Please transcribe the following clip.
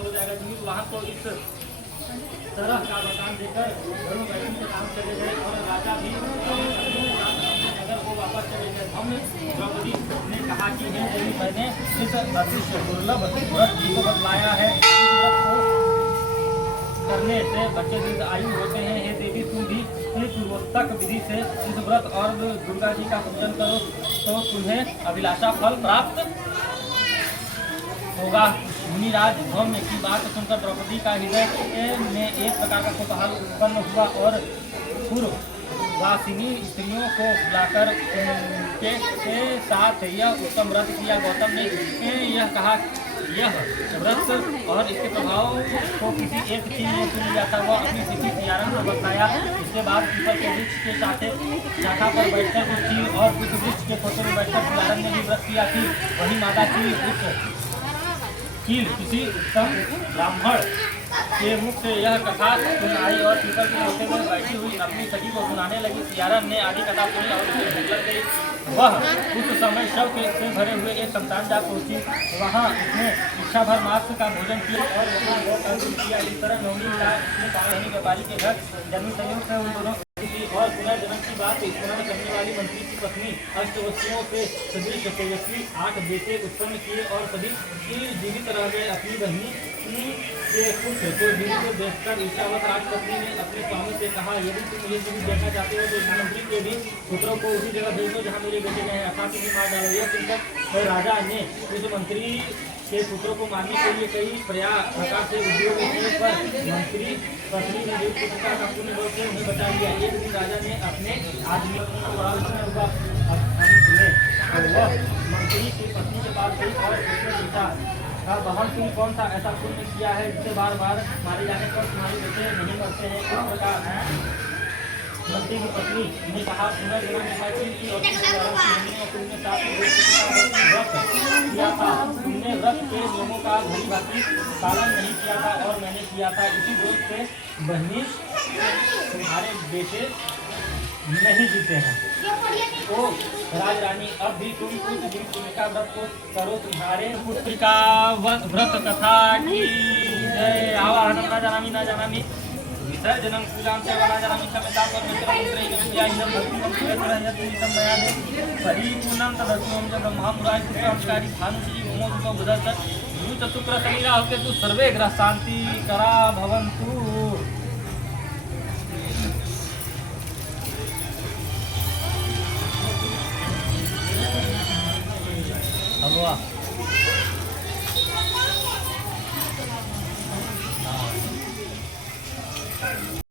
हो जाएगा। जीवित वाहन को इस तरह का वरदान देकर घरों बैठने के काम चले गए और राजा भी अगर वो वापस चले गए। हम द्रौपदी ने कहा कि हे देवी, मैंने इस अतिशय दुर्लभ व्रत को बतलाया है। इस व्रत को करने से बच्चे दीर्घ आयु होते हैं। हे देवी, तुम भी पूर्वोत्तक विधि से इस व्रत और दुर्गा जी का पूजन करो तो तुम्हें अभिलाषा फल प्राप्त होगा। मुनिराज धौम्य की बात सुनकर द्रौपदी का हृदय में एक प्रकार का कौतूहल उत्पन्न हुआ और पूर्ववासिनी स्त्रियों को बुलाकर उनके साथ यह उत्तम व्रत किया। गौतम ने यह कहा, यह व्रत और इसके प्रभाव को किसी एक चीज में सुन लिया था। वह अपनी स्थिति सियारन को बताया। इसके बाद पीपल के वृक्ष के शाखा पर बैठकर कुछ चील और कुछ वृक्ष के खोते में बैठकर सियारन ने भी व्रत किया थी। वही माता चील किसी उत्तम ब्राह्मण के मुख से यह कथा सुनाई और पीपल के खोते में बैठी हुई अपनी सखी को सुनाने लगी। सियारन ने आधी कथा सुनी और उसे भूख लग गई। वह उस समय शव से भरे हुए एक शमशान जा पहुंची। वहां उसने इच्छा भर मांस का भोजन किया और वहां किया। इस तरह नवनी व्यापारी के घर जन्म संयोग से उन दोनों और पुनर्जन्म की बात स्मरण करने वाली मंत्री की पत्नी अष्टवस्तियों से सदृश तेजस्वी 8 बेटे उत्पन्न किए और सभी जीवित रह गए। अपनी बहनी के पुत्र को जीवित देखकर ईर्ष्यावश राजपत्नी ने अपने स्वामी से कहा, यदि तुम मुझे जीवित देखना चाहते हो तो मंत्री के भी पुत्रों को उसी जगह भेज दो जहाँ मेरे बेटे गए हैं, अर्थात उन्हें मार डालो। यह सुनकर राजा ने उस मंत्री के पुत्रों को मारने के लिए कई प्रकार से उद्योग किए, पर मंत्री पत्नी ने देव पुत्र का पुण्य बल से उन्हें बचा लिया। एक दिन राजा ने अपने आदमियों को बड़ा हुआ मंत्री की पत्नी के पास गई और उसने पूछा, बहन तुम कौन सा ऐसा पुण्य किया है जिससे बार बार मारे जाने पर तुम्हारे बेटे नहीं मरते हैं? इस प्रकार मंत्री की पत्नी ने कहा, पुनर्जन्म किया था, तुमने व्रत के नियमों का भली भांति पालन नहीं किया था और मैंने किया था। इसी दोष से बहनी तुम्हारे बेटे नहीं जीते हैं। तो राजरानी, अब भी तुम कुछ दिन पुण्य व्रत को करो। तुम्हारे पुत्र का व्रत कथा की जय। आवाहनम न जानामि न जानामि विसर्जनम पूजां च न जानामि क्षम्यतां परमेश्वरं मंत्रैकं भक्तिमं मयादे परिपूर्णं तदस्मं च ब्रह्मापुराय पुष्पंकारी भानुश्री भूमोदको बुधश्च गुरु शुक्र शनि राहु केतु सर्वे ग्रह शांति करा भवन्तु। हलवा